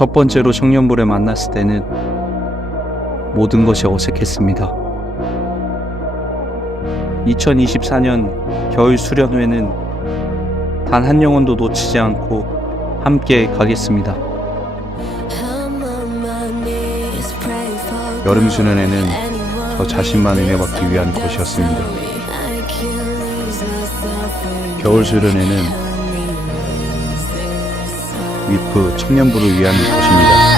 첫 번째로 청년부를 만났을 때는 모든 것이 어색했습니다. 2024년 겨울 수련회는 단 한 영혼도 놓치지 않고 함께 가겠습니다. 여름 수련회는 저 자신만 은혜받기 위한 것이었습니다. 겨울 수련회는 위프 청년부를 위한 것입니다.